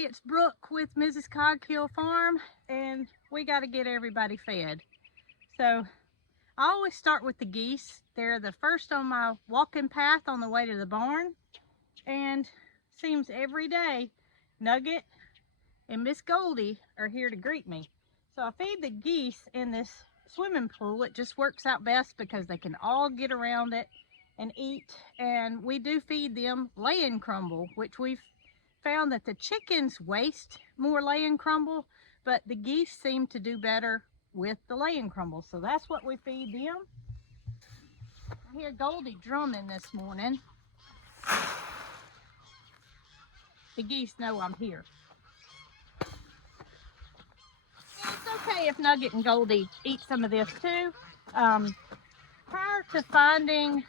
everybody, it's Brooke with Mrs. Cog Hill Farm, and we got to get everybody fed. So I always start with the geese. They're the first on my walking path on the way to the barn, and seems every day Nugget and Miss Goldie are here to greet me. So I feed the geese in this swimming pool. It just works out best because they can all get around it and eat, and we do feed them laying crumble, which we've found that the chickens waste more laying crumble, but the geese seem to do better with the laying crumble. So that's what we feed them. I hear Goldie drumming this morning. The geese know I'm here. It's okay if Nugget and Goldie eat some of this too. Prior to finding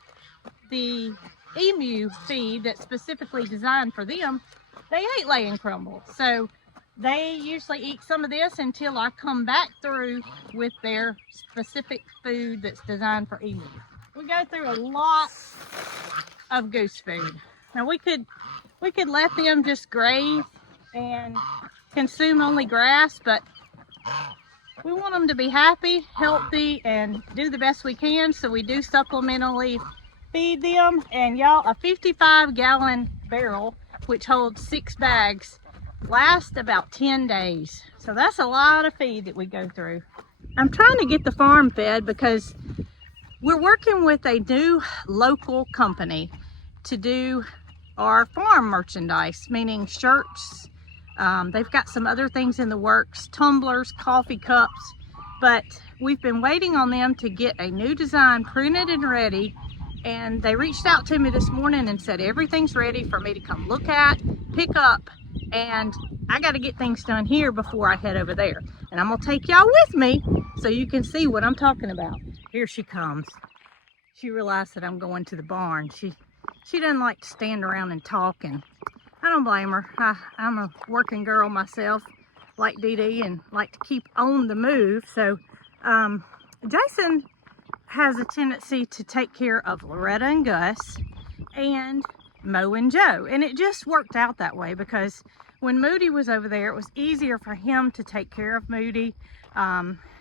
the emu feed that's specifically designed for them, they ate laying crumble. So they usually eat some of this until I come back through with their specific food that's designed for emu. We go through a lot of goose food. Now we could let them just graze and consume only grass, but we want them to be happy, healthy, and do the best we can. So we do supplementally feed them. And y'all, a 55-gallon barrel, which holds 6 bags, lasts about 10 days. So that's a lot of feed that we go through. I'm trying to get the farm fed because we're working with a new local company to do our farm merchandise, meaning shirts. They've got some other things in the works, tumblers, coffee cups, but we've been waiting on them to get a new design printed and ready. And they reached out to me this morning and said everything's ready for me to come look at, pick up, and I got to get things done here before I head over there. And I'm gonna take y'all with me so you can see what I'm talking about. Here she comes. She realized that I'm going to the barn. She doesn't like to stand around and talk, and I don't blame her. I'm a working girl myself, like Dee Dee, and like to keep on the move. So Jason has a tendency to take care of Loretta and Gus and Mo and Joe. And it just worked out that way because when Moody was over there, it was easier for him to take care of Moody.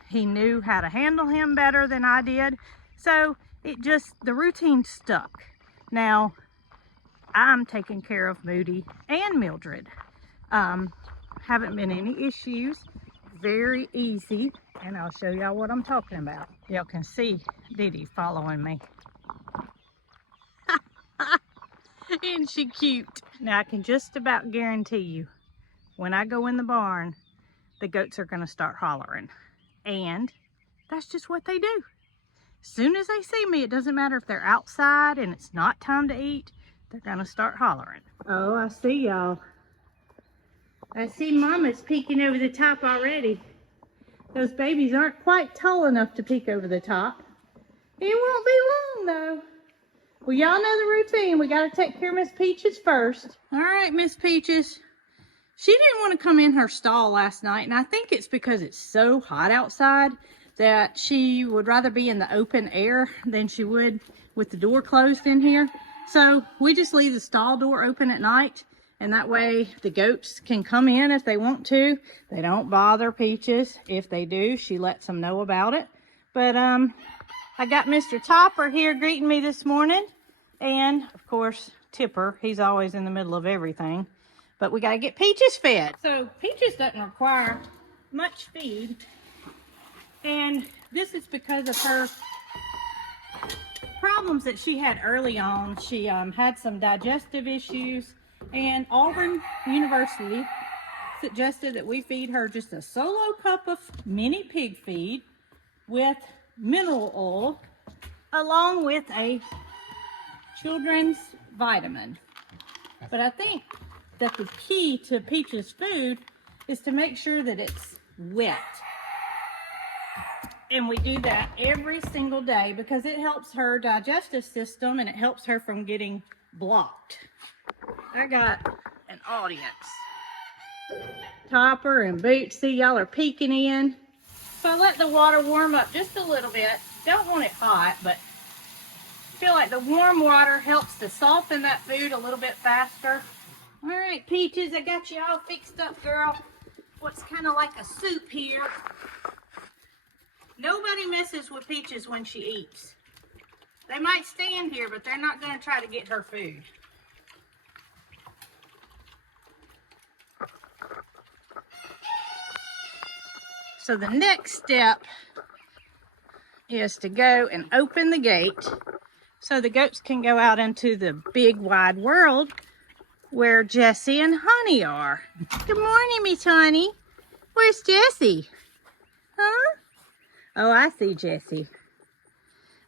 He knew how to handle him better than I did. So the routine stuck. Now, I'm taking care of Moody and Mildred. Haven't been any issues. Very easy, and I'll show y'all what I'm talking about. Y'all can see Dee Dee following me. Isn't she cute? Now I can just about guarantee you, when I go in the barn, the goats are gonna start hollering. And that's just what they do. As soon as they see me, it doesn't matter if they're outside and it's not time to eat, they're gonna start hollering. Oh, I see y'all. I see Mama's peeking over the top already. Those babies aren't quite tall enough to peek over the top. It won't be long though. Well, y'all know the routine. We gotta take care of Miss Peaches first. All right, Miss Peaches. She didn't want to come in her stall last night, and I think it's because it's so hot outside that she would rather be in the open air than she would with the door closed in here. So we just leave the stall door open at night, and that way the goats can come in if they want to. They don't bother Peaches. If they do, she lets them know about it. But I got Mr. Topper here greeting me this morning, and of course Tipper. He's always in the middle of everything. But we got to get Peaches fed. So Peaches doesn't require much feed, and this is because of her problems that she had early on. She had some digestive issues, and Auburn University suggested that we feed her just a solo cup of mini pig feed with mineral oil along with a children's vitamin. But I think that the key to Peach's food is to make sure that it's wet. And we do that every single day because it helps her digestive system and it helps her from getting blocked. I got an audience. Topper and Bootsy, y'all are peeking in. So I let the water warm up just a little bit. Don't want it hot, but I feel like the warm water helps to soften that food a little bit faster. All right, Peaches, I got you all fixed up, girl. What's kind of like a soup here. Nobody messes with Peaches when she eats. They might stand here, but they're not going to try to get her food. So the next step is to go and open the gate so the goats can go out into the big wide world where Jessie and Honey are. Good morning, Miss Honey. Where's Jessie? Huh? Oh, I see Jessie.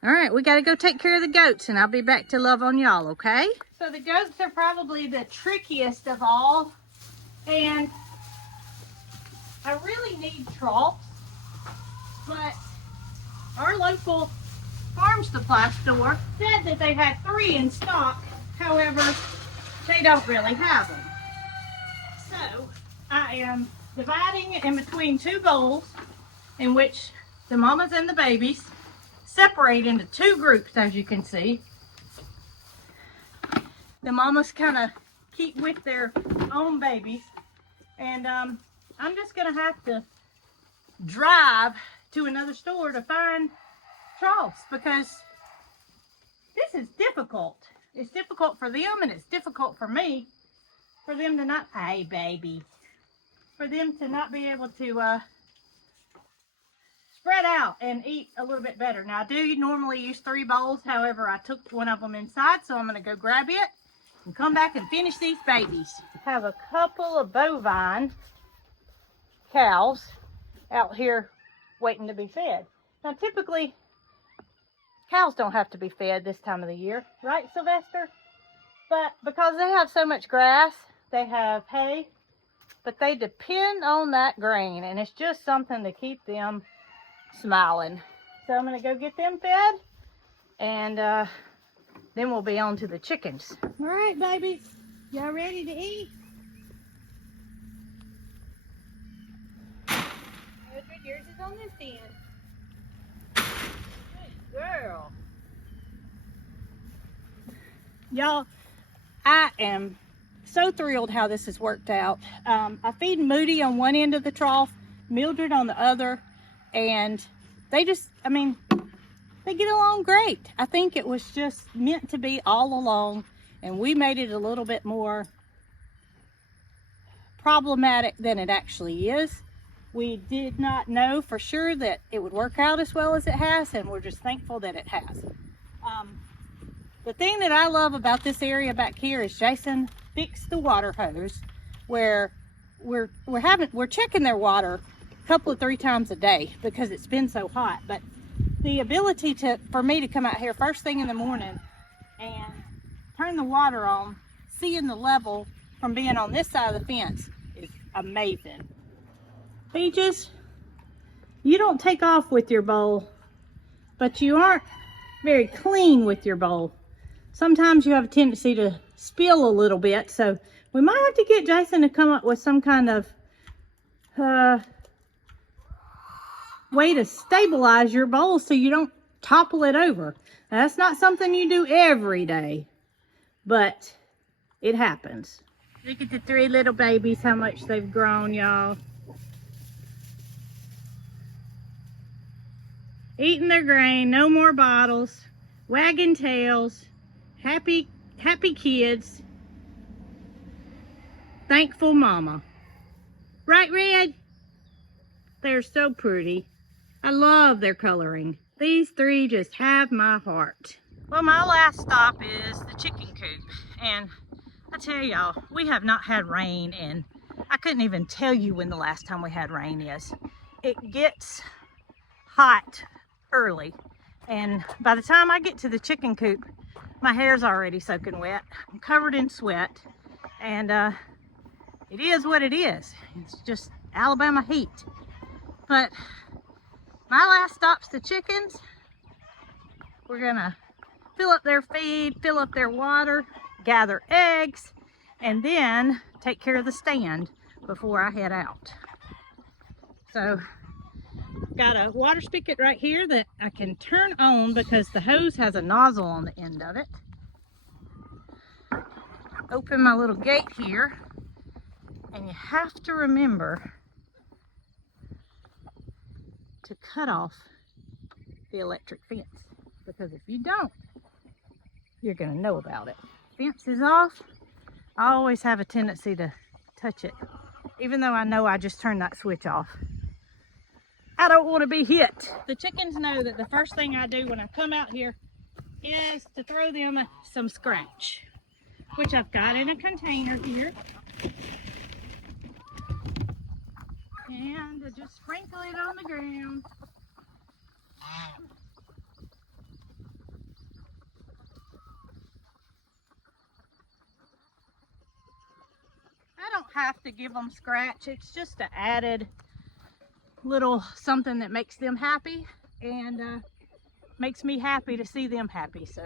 All right, we got to go take care of the goats, and I'll be back to love on y'all, okay? So the goats are probably the trickiest of all, and I really need troughs, but our local farm supply store said that they had 3 in stock. However, they don't really have them. So I am dividing it in between 2 bowls in which the mamas and the babies separate into 2 groups, as you can see. The mamas kind of keep with their own babies, and I'm just gonna have to drive to another store to find troughs because this is difficult. It's difficult for them and it's difficult for me, for them to not, hey baby, for them to not be able to spread out and eat a little bit better. Now I do normally use 3 bowls, however I took one of them inside, so I'm gonna go grab it and come back and finish these babies. Have a couple of bovine cows out here waiting to be fed. Now typically cows don't have to be fed this time of the year, right Sylvester? But because they have so much grass, they have hay, but they depend on that grain, and it's just something to keep them smiling. So I'm gonna go get them fed, and then we'll be on to the chickens. All right, babies, y'all ready to eat? Mildred, yours is on this end. Good girl. Y'all, I am so thrilled how this has worked out. I feed Moody on one end of the trough, Mildred on the other, and they just, I mean, they get along great. I think it was just meant to be all along, and we made it a little bit more problematic than it actually is. We did not know for sure that it would work out as well as it has, and we're just thankful that it has. The thing that I love about this area back here is Jason fixed the water hose where we're checking their water a couple of 3 times a day because it's been so hot. But the ability for me to come out here first thing in the morning and turn the water on, seeing the level from being on this side of the fence is amazing. Peaches, you don't take off with your bowl, but you aren't very clean with your bowl. Sometimes you have a tendency to spill a little bit, so we might have to get Jason to come up with some kind of way to stabilize your bowl so you don't topple it over. Now, that's not something you do every day, but it happens. Look at the 3 little babies, how much they've grown, y'all. Eating their grain, no more bottles, wagging tails, happy kids, thankful mama. Right, Red? They're so pretty. I love their coloring. These 3 just have my heart. Well, my last stop is the chicken coop, and I tell y'all, we have not had rain, and I couldn't even tell you when the last time we had rain is. It gets hot early, and by the time I get to the chicken coop, my hair's already soaking wet. I'm covered in sweat, and it is what it is. It's just Alabama heat. But my last stop's the chickens. We're gonna fill up their feed, fill up their water, gather eggs, and then take care of the stand before I head out. So got a water spigot right here that I can turn on because the hose has a nozzle on the end of it. open my little gate here, and you have to remember to cut off the electric fence, because if you don't, you're going to know about it. Fence is off. I always have a tendency to touch it, even though I know I just turned that switch off. I don't want to be hit. The chickens know that the first thing I do when I come out here is to throw them some scratch, which I've got in a container here. And to just sprinkle it on the ground. I don't have to give them scratch. It's just an added little something that makes them happy, and makes me happy to see them happy. So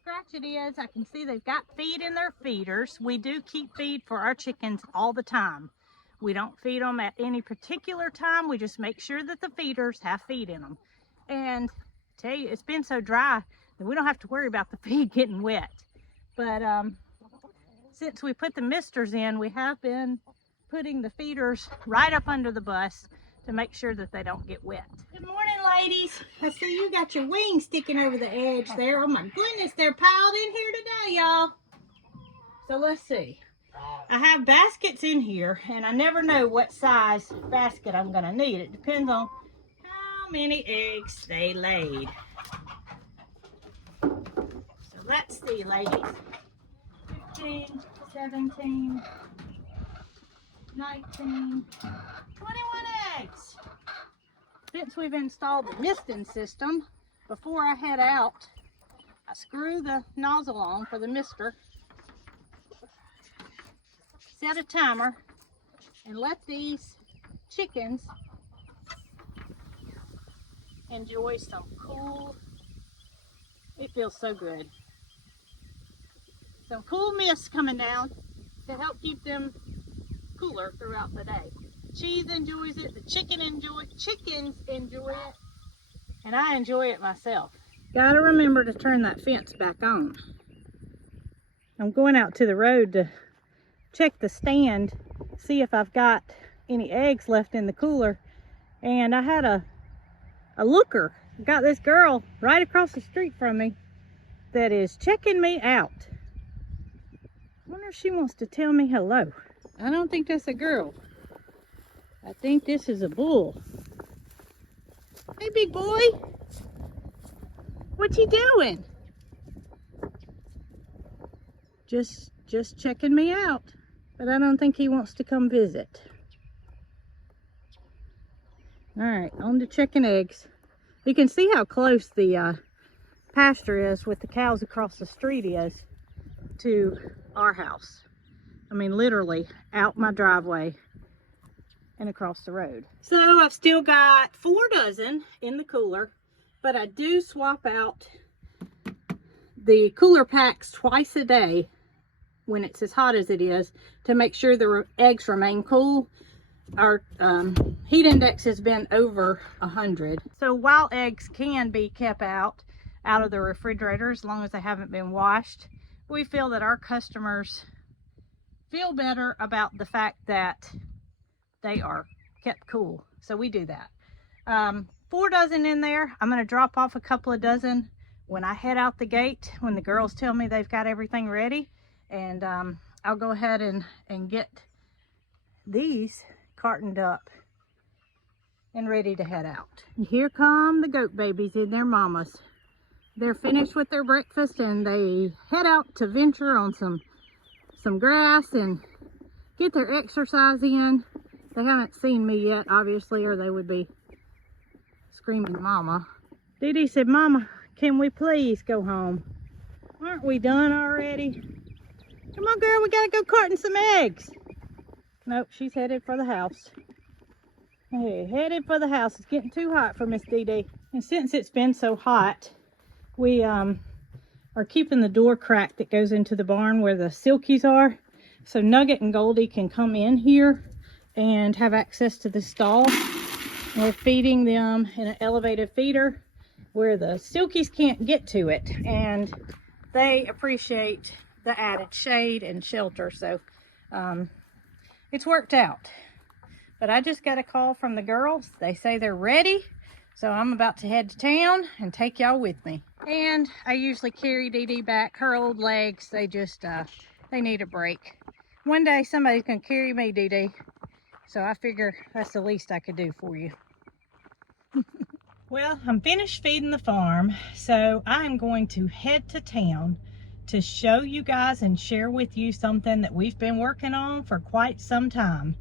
scratch it is. I can see they've got feed in their feeders. We do keep feed for our chickens all the time. We don't feed them at any particular time. We just make sure that the feeders have feed in them. And I tell you, it's been so dry that we don't have to worry about the feed getting wet. But since we put the misters in, we have been putting the feeders right up under the bus to make sure that they don't get wet. Good morning, ladies. I see you got your wings sticking over the edge there. Oh my goodness, they're piled in here today, y'all. So let's see. I have baskets in here, and I never know what size basket I'm gonna need. It depends on how many eggs they laid. So let's see, ladies. 15, 17, 19, 21 eggs. Since we've installed the misting system, before I head out, I screw the nozzle on for the mister, set a timer, and let these chickens enjoy some cool, it feels so good, some cool mist coming down to help keep them cooler throughout the day. Cheese enjoys it, the chickens enjoy it, and I enjoy it myself. Gotta remember to turn that fence back on. I'm going out to the road to check the stand, see if I've got any eggs left in the cooler, and I had a looker. Got this girl right across the street from me that is checking me out. I wonder if she wants to tell me hello. I don't think that's a girl. I think this is a bull. Hey, big boy. What you doing? Just checking me out. But I don't think he wants to come visit. All right, on to checking eggs. You can see how close the pasture is with the cows across the street is to our house. I mean, literally out my driveway and across the road. So I've still got 4 dozen in the cooler, but I do swap out the cooler packs twice a day when it's as hot as it is to make sure the eggs remain cool. Our heat index has been over 100. So while eggs can be kept out of the refrigerator as long as they haven't been washed, we feel that our customers feel better about the fact that they are kept cool. So we do that. 4 dozen in there. I'm going to drop off a couple of dozen when I head out the gate, when the girls tell me they've got everything ready. And I'll go ahead and get these cartoned up and ready to head out. And here come the goat babies in their mamas. They're finished with their breakfast and they head out to venture on some grass and get their exercise in. They haven't seen me yet, obviously, or they would be screaming mama. Dee Dee said, Mama, can we please go home? Aren't we done already? Come on, girl, we gotta go carting some eggs. Nope, she's headed for the house. Hey, headed for the house. It's getting too hot for Miss Dee Dee. And since it's been so hot, we are keeping the door cracked that goes into the barn where the silkies are. So Nugget and Goldie can come in here and have access to the stall. We're feeding them in an elevated feeder where the silkies can't get to it. And they appreciate the added shade and shelter. So it's worked out. But I just got a call from the girls. They say they're ready. So I'm about to head to town and take y'all with me. And I usually carry Dee Dee back. Her old legs, they just, they need a break. One day somebody's gonna carry me, Dee Dee. So I figure that's the least I could do for you. Well, I'm finished feeding the farm. So I'm going to head to town to show you guys and share with you something that we've been working on for quite some time.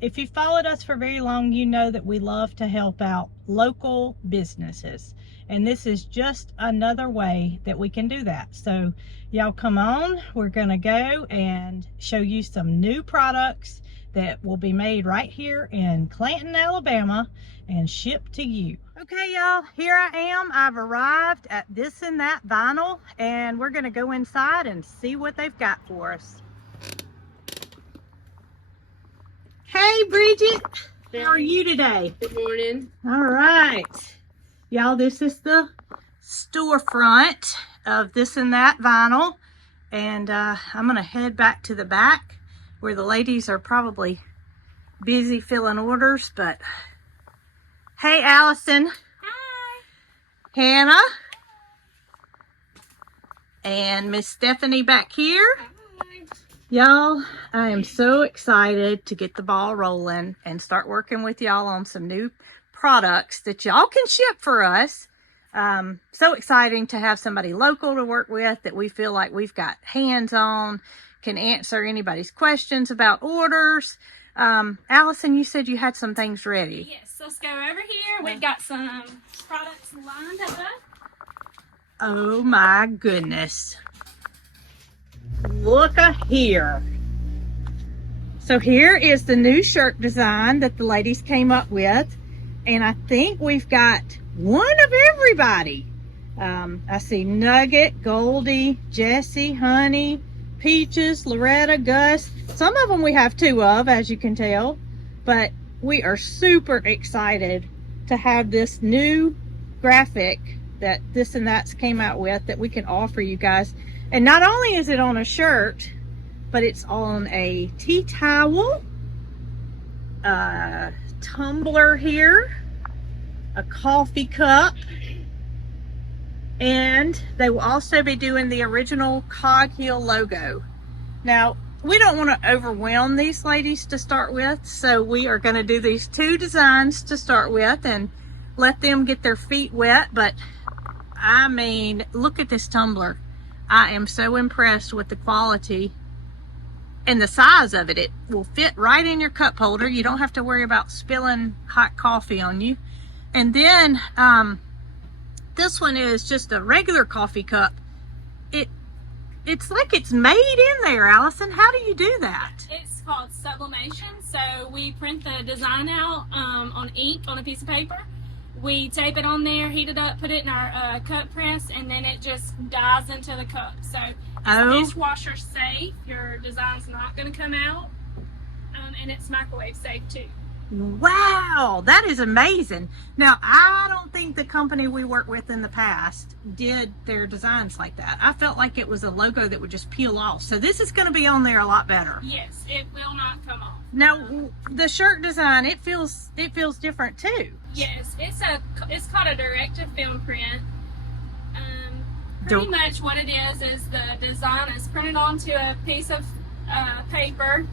If you followed us for very long, you know that we love to help out local businesses. And this is just another way that we can do that. So y'all come on, we're gonna go and show you some new products that will be made right here in Clanton, Alabama and shipped to you. Okay, y'all, here I am. I've arrived at This and That Vinyl, and we're gonna go inside and see what they've got for us. Hey, Bridget. How are you today? Good morning. All right. Y'all, this is the storefront of This and That Vinyl. And I'm going to head back to the back where the ladies are probably busy filling orders. But hey, Allison. Hi. Hannah. And Miss Stephanie back here. Hi. Y'all, I am so excited to get the ball rolling and start working with y'all on some new products that y'all can ship for us. So exciting to have somebody local to work with that we feel like we've got hands on, can answer anybody's questions about orders. Allison, you said you had some things ready. Yes, let's go over here. We've got some products lined up. Oh my goodness. Look here. So here is the new shirt design that the ladies came up with. And I think we've got one of everybody. I see Nugget, Goldie, Jessie, Honey, Peaches, Loretta, Gus. Some of them we have two of, as you can tell. But we are super excited to have this new graphic that This and That's came out with that we can offer you guys. And not only is it on a shirt, but it's on a tea towel, tumbler here, a coffee cup, and they will also be doing the original Cog Hill logo. Now, we don't want to overwhelm these ladies to start with, so we are going to do these two designs to start with and let them get their feet wet. But I mean, look at this tumbler. I am so impressed with the quality and the size of it. It will fit right in your cup holder. You don't have to worry about spilling hot coffee on you. And then this one is just a regular coffee cup. It's like it's made in there, Allison. How do you do that? It's called sublimation. So we print the design out on ink on a piece of paper. We tape it on there, heat it up, put it in our cup press, and then it just dies into the cup. So it's dishwasher safe. Your design's not going to come out. And it's microwave safe too. Wow, that is amazing. Now, I don't think the company we worked with in the past did their designs like that. I felt like it was a logo that would just peel off. So this is going to be on there a lot better. Yes, it will not come off. Now, the shirt design, it feels different too. Yes, it's called a direct-to-film print. Pretty much what it is the design is printed onto a piece of paper.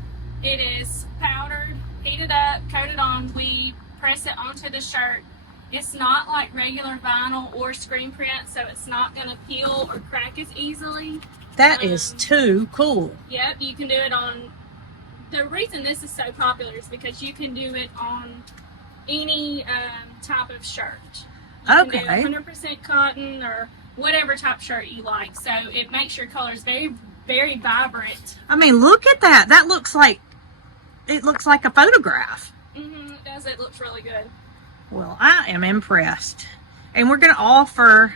It is powdered, heated up, coated on. We press it onto the shirt. It's not like regular vinyl or screen print, so it's not going to peel or crack as easily. That is too cool. Yep, you can do it on. The reason this is so popular is because you can do it on any type of shirt. You Okay. can do 100% cotton or whatever type shirt you like. So it makes your colors very, very vibrant. I mean, look at that. That looks like a photograph. It does. It looks really good. Well, I am impressed. And we're going to offer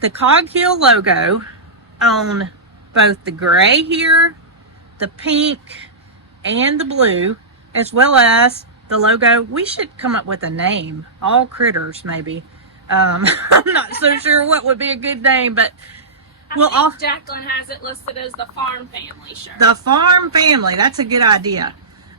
the Cog Hill logo on both the gray here, the pink, and the blue, as well as the logo. We should come up with a name. All Critters, maybe. I'm not so sure what would be a good name, but I think Jacqueline has it listed as the Farm Family shirt. The Farm Family. That's a good idea.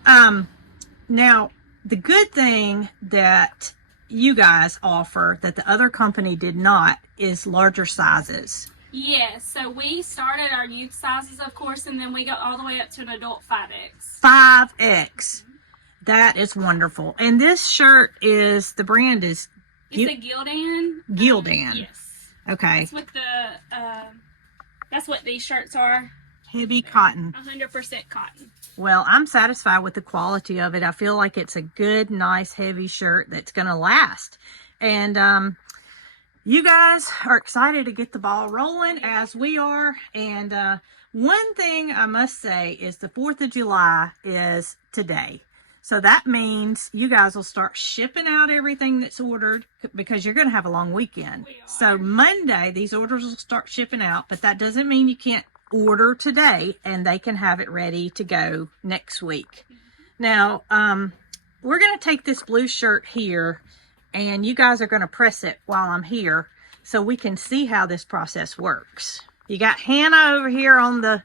Now, the good thing that you guys offer that the other company did not is larger sizes. Yes, so we started our youth sizes, of course, and then we go all the way up to an adult 5X. 5X. That is wonderful. And this shirt is, the brand is... It's a Gildan. Gildan. Yes. Okay. That's what that's what these shirts are. Heavy cotton. 100% cotton. Well, I'm satisfied with the quality of it. I feel like it's a good, nice, heavy shirt that's going to last. And you guys are excited to get the ball rolling as we are. And one thing I must say is the 4th of July is today. So that means you guys will start shipping out everything that's ordered because you're going to have a long weekend. So Monday, these orders will start shipping out, but that doesn't mean you can't order today and they can have it ready to go next week. Now, we're going to take this blue shirt here and you guys are going to press it while I'm here so we can see how this process works. You got Hannah over here on the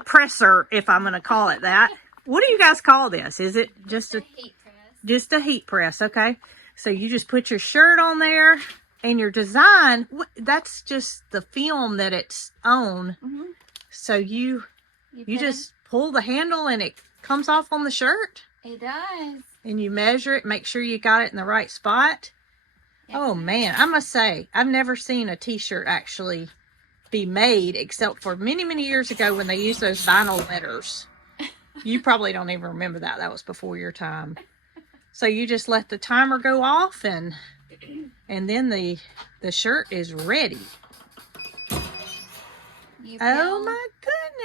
presser, if I'm going to call it that. What do you guys call this? Is it just a heat press? Just a heat press, okay? So you just put your shirt on there and your design, that's just the film that it's on. Mm-hmm. So you just pull the handle and it comes off on the shirt? It does. And you measure it, make sure you got it in the right spot. Yep. Oh man, I must say, I've never seen a t-shirt actually be made except for many, many years ago when they used those vinyl letters. You probably don't even remember that. That was before your time. So you just let the timer go off and then the shirt is ready. Oh my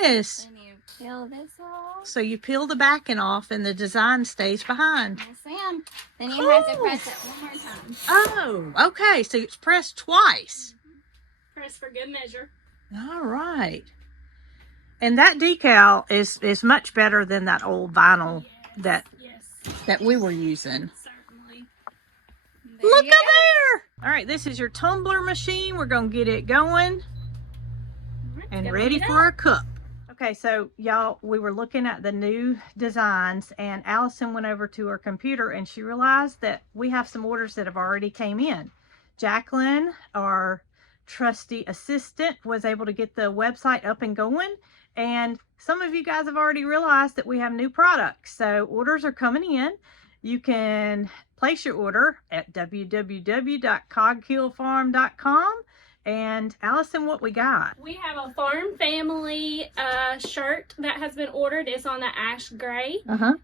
goodness. Then you peel this off. So you peel the backing off and the design stays behind. Yes, ma'am. Then you have to press it one more time. Oh, okay. So it's pressed twice. Mm-hmm. Press for good measure. All right. And that decal is much better than that old vinyl that we were using. Certainly. Look at there! All right, this is your tumbler machine. We're going to get it going and ready for a cup. Okay, so y'all, we were looking at the new designs and Allison went over to her computer and she realized that we have some orders that have already came in. Jacqueline, our trusty assistant, was able to get the website up and going. And some of you guys have already realized that we have new products. So orders are coming in. You can place your order at www.coghillfarm.com. And Allison, what we got? We have a Farm Family shirt that has been ordered. It's on the ash gray.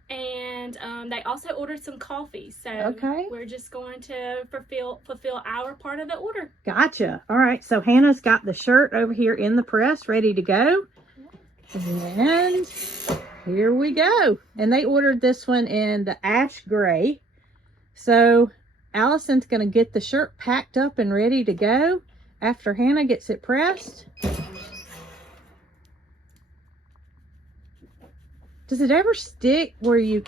And they also ordered some coffee. So we're just going to fulfill our part of the order. Gotcha. All right. So Hannah's got the shirt over here in the press ready to go. And here we go. And they ordered this one in the ash gray. So Allison's going to get the shirt packed up and ready to go after Hannah gets it pressed. Does it ever stick where you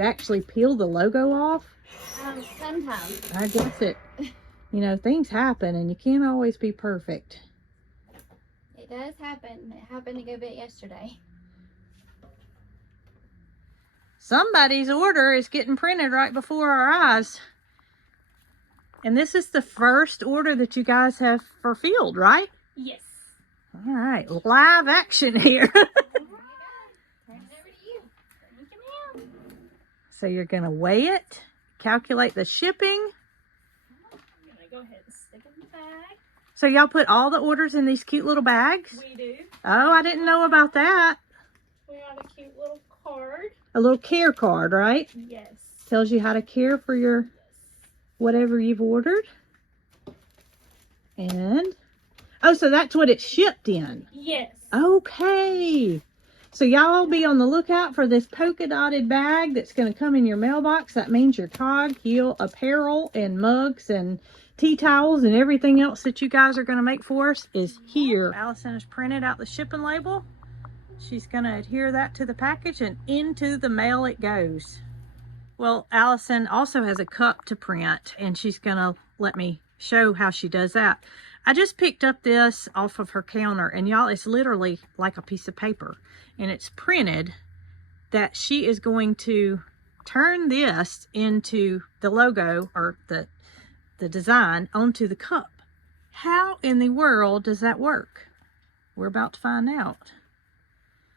actually peel the logo off? Sometimes. I guess things happen and you can't always be perfect. It does happen. It happened a good bit yesterday. Somebody's order is getting printed right before our eyes. And this is the first order that you guys have fulfilled, right? Yes. All right. Live action here. So you're going to weigh it, calculate the shipping. I'm going to go ahead and stick it in the bag. So y'all put all the orders in these cute little bags? We do. Oh, I didn't know about that. We have a cute little card. A little care card, right? Yes. Tells you how to care for your whatever you've ordered. And, oh, so that's what it's shipped in? Yes. Okay. So y'all be on the lookout for this polka dotted bag that's going to come in your mailbox. That means your Cog Hill apparel and mugs and tea towels and everything else that you guys are going to make for us is here. Allison has printed out the shipping label. She's going to adhere that to the package and into the mail it goes. Well, Allison also has a cup to print and she's going to let me show how she does that. I just picked up this off of her counter, and y'all, it's literally like a piece of paper, and it's printed that she is going to turn this into the logo or the design onto the cup. How in the world does that work? We're about to find out.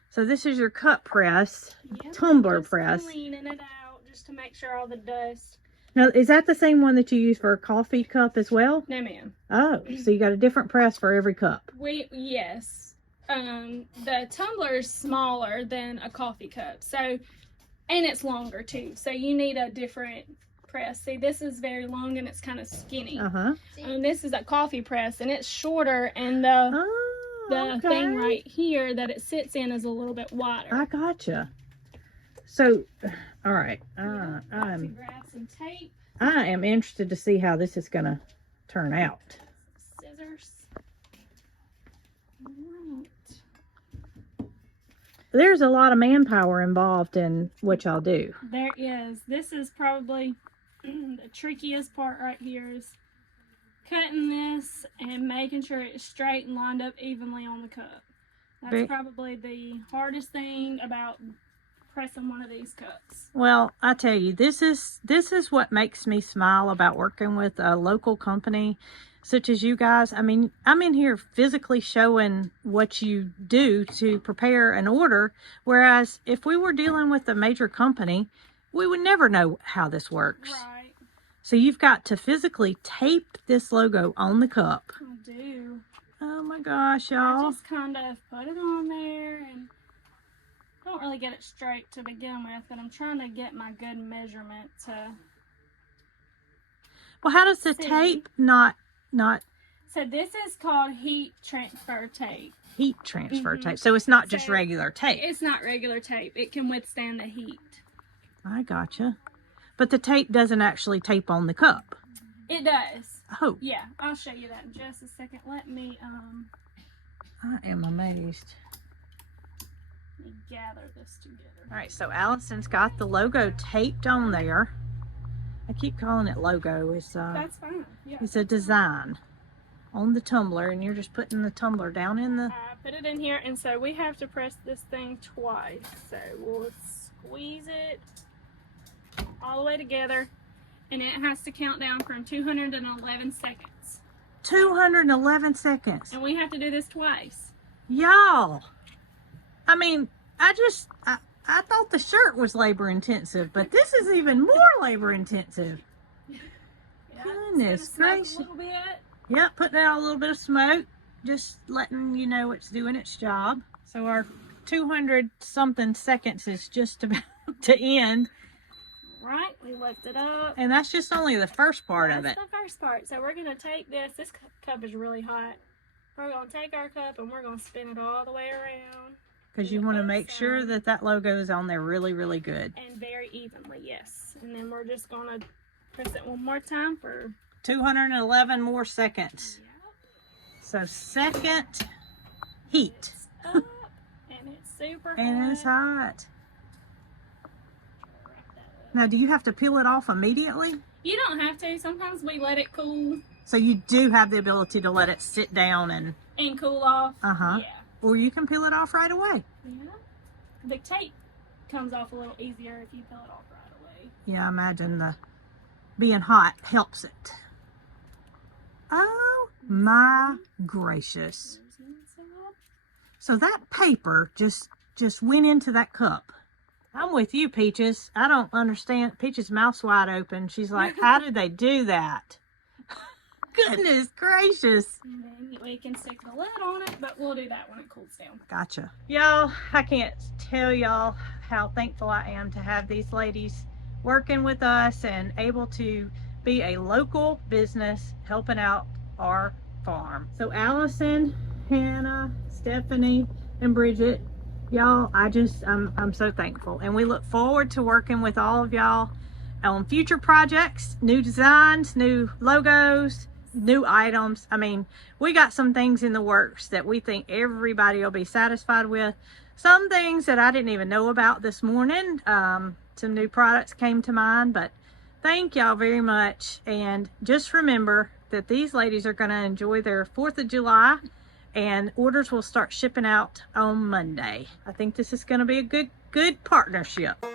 So this is your cup press, Yep, tumbler just press. cleaning it out just to make sure all the dust. Now, is that the same one that you use for a coffee cup as well? No, ma'am. Oh, so you got a different press for every cup. Yes. The tumbler is smaller than a coffee cup, so, and it's longer too. So you need a different press. See, this is very long and it's kind of skinny. And this is a coffee press and it's shorter, and the thing right here that it sits in is a little bit wider. I gotcha. So, all right. Grab some tape. I am interested to see how this is going to turn out. Scissors. Right. There's a lot of manpower involved in what y'all do. There is. This is probably the trickiest part right here, is cutting this and making sure it's straight and lined up evenly on the cup. That's probably the hardest thing about pressing one of these cups. Well, I tell you, this is what makes me smile about working with a local company such as you guys. I mean, I'm in here physically showing what you do to prepare an order, whereas if we were dealing with a major company, we would never know how this works. Right. So you've got to physically tape this logo on the cup. I do. Oh my gosh, I y'all. just kind of put it on there, and I don't really get it straight to begin with, but I'm trying to get my good measurement to... Well, how does the tape not So this is called heat transfer tape. heat transfer tape? So it's not just regular tape. It's not regular tape. It can withstand the heat. I gotcha. But the tape doesn't actually tape on the cup. It does. Oh. Yeah, I'll show you that in just a second. Let me I am amazed. gather this together. All right, so Allison's got the logo taped on there. I keep calling it logo. That's fine. Yeah. It's a design on the tumbler, and you're just putting the tumbler down in the... I put it in here, and so we have to press this thing twice. So we'll squeeze it all the way together, and it has to count down from 211 seconds. 211 seconds. And we have to do this twice. Y'all, I mean, I thought the shirt was labor intensive, but this is even more labor intensive. Yeah, Goodness gracious. A little bit. Yep, putting out a little bit of smoke, just letting you know it's doing its job. So our 200 something seconds is just about to end. Right, we lift it up. And that's just only the first part of it. That's the first part. So we're going to take this. This cup is really hot. We're going to take our cup and we're going to spin it all the way around. Because you want to make sure that that logo is on there really, really good. And very evenly, yes. And then we're just going to press it one more time for 211 more seconds. Yep. So second heat. It's up, and it's super hot. And it's hot. Now, do you have to peel it off immediately? You don't have to. Sometimes we let it cool. So you do have the ability to let it sit down and cool off. Yeah. Or you can peel it off right away. Yeah. The tape comes off a little easier if you peel it off right away. Yeah, I imagine the being hot helps it. Oh my gracious. So that paper just went into that cup. I'm with you, Peaches. I don't understand. Peaches' mouth's wide open. She's like, how did they do that? Goodness gracious. And then we can stick the lid on it, but we'll do that when it cools down. Gotcha. Y'all, I can't tell y'all how thankful I am to have these ladies working with us and able to be a local business helping out our farm. So Allison, Hannah, Stephanie, and Bridget, y'all, I'm so thankful. And we look forward to working with all of y'all on future projects, new designs, new logos, new items. I mean, we got some things in the works that we think everybody will be satisfied with. Some things that I didn't even know about this morning. Some new products came to mind, but thank y'all very much. And just remember, that these ladies are going to enjoy their 4th of July, and orders will start shipping out on Monday. I think this is going to be a good partnership.